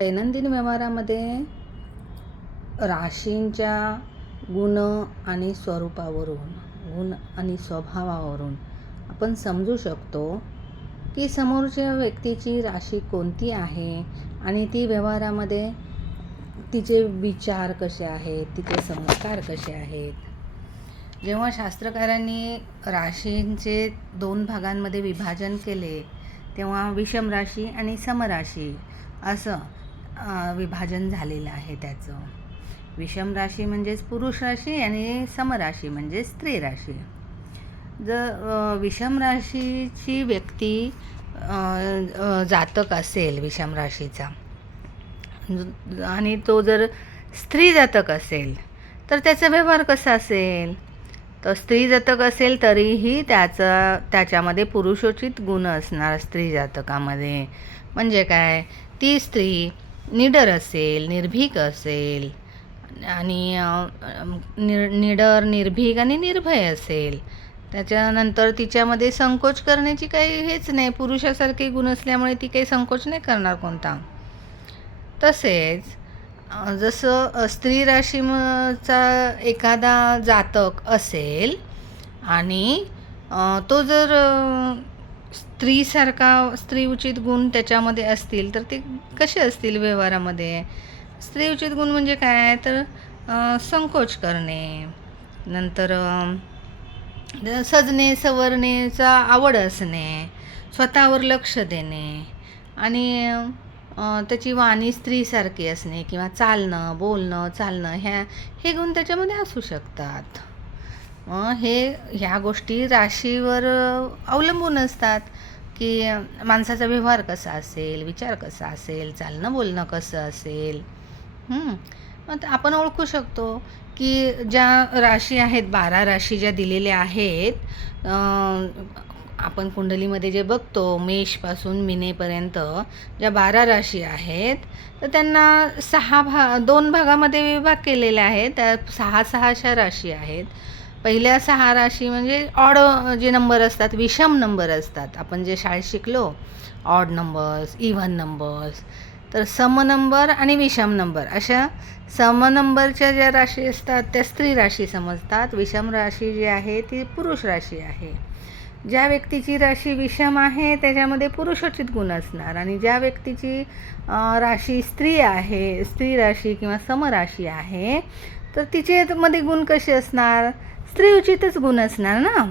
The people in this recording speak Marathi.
दैनंदिन व्यवहारामध्ये राशींच्या गुण आणि स्वरूपावरून गुण आणि स्वभावावरून आपण समजू शकतो की समोरच्या व्यक्तीची राशी कोणती आहे आणि ती व्यवहारामध्ये तिचे विचार कसे आहेत तिचे संस्कार कसे आहेत. जेव्हा शास्त्रकारांनी राशींचे दोन भागांमध्ये विभाजन केले तेव्हा विषम राशी आणि समराशी असं विभाजन झालेलं आहे त्याचं. विषम राशी म्हणजेच पुरुष राशी आणि समराशी म्हणजे स्त्री राशी. जर विषम राशीची व्यक्ती जातक असेल विषम राशीचा आणि तो जर स्त्री जातक असेल तर त्याचा व्यवहार कसा असेल? तर स्त्री जातक असेल तरीही त्याचा त्याच्यामध्ये पुरुषोचित गुण असणार स्त्री जातकामध्ये. म्हणजे काय? ती स्त्री निडर असेल निर्भीक असेल आणि निर नि निडर निर्भीक आणि निर्भय असेल. त्याच्यानंतर तिच्यामध्ये संकोच करण्याची काही हेच नाही. पुरुषासारखे गुण असल्यामुळे ती काही संकोच नाही करणार कोणता. तसेच जसं स्त्री राशीचा एखादा जातक असेल आणि तो जर स्त्रीसारखा स्त्री उचित गुण त्याच्यामध्ये असतील तर ते कसे असतील व्यवहारामध्ये? स्त्री उचित गुण म्हणजे काय? तर संकोच करणे. नंतर सजणे सवरणेचा आवड असणे. स्वतःवर लक्ष देणे. आणि त्याची वाणी स्त्रीसारखी असणे किंवा चालणं बोलणं चालणं ह्या हे गुण त्याच्यामध्ये असू शकतात. हे ह्या गोष्टी राशीवर अवलंबून असतात. की माणसाचा व्यवहार कसा असेल विचार कसा असेल चालणं बोलणं कसं असेल? मग आपण ओळखू शकतो की ज्या राशी आहेत बारा राशी ज्या दिलेल्या आहेत आपण कुंडलीमध्ये जे बघतो मेषपासून मिनेपर्यंत ज्या बारा राशी आहेत तर त्यांना सहा भा दोन भागामध्ये विभाग केलेले आहेत. त्या सहा सहा अशा राशी आहेत. पहिल्या सहा राशी म्हणजे ऑड जे नंबर असतात विषम नंबर असतात. आपण जे शाळेत शिकलो ऑड नंबर्स इव्हन नंबर्स तर सम नंबर आणि विषम नंबर अशा सम नंबरच्या ज्या राशी असतात त्या स्त्री राशी समजतात. विषम राशी जी आहे ती पुरुष राशी आहे. ज्या व्यक्तीची राशी विषम आहे त्याच्यामध्ये पुरुषोचित गुण असणार. आणि ज्या व्यक्तीची राशी स्त्री आहे स्त्री राशी किंवा समराशी आहे तर तिचे मध्ये गुण कसे असणार? स्त्री उचितच गुण असणार ना?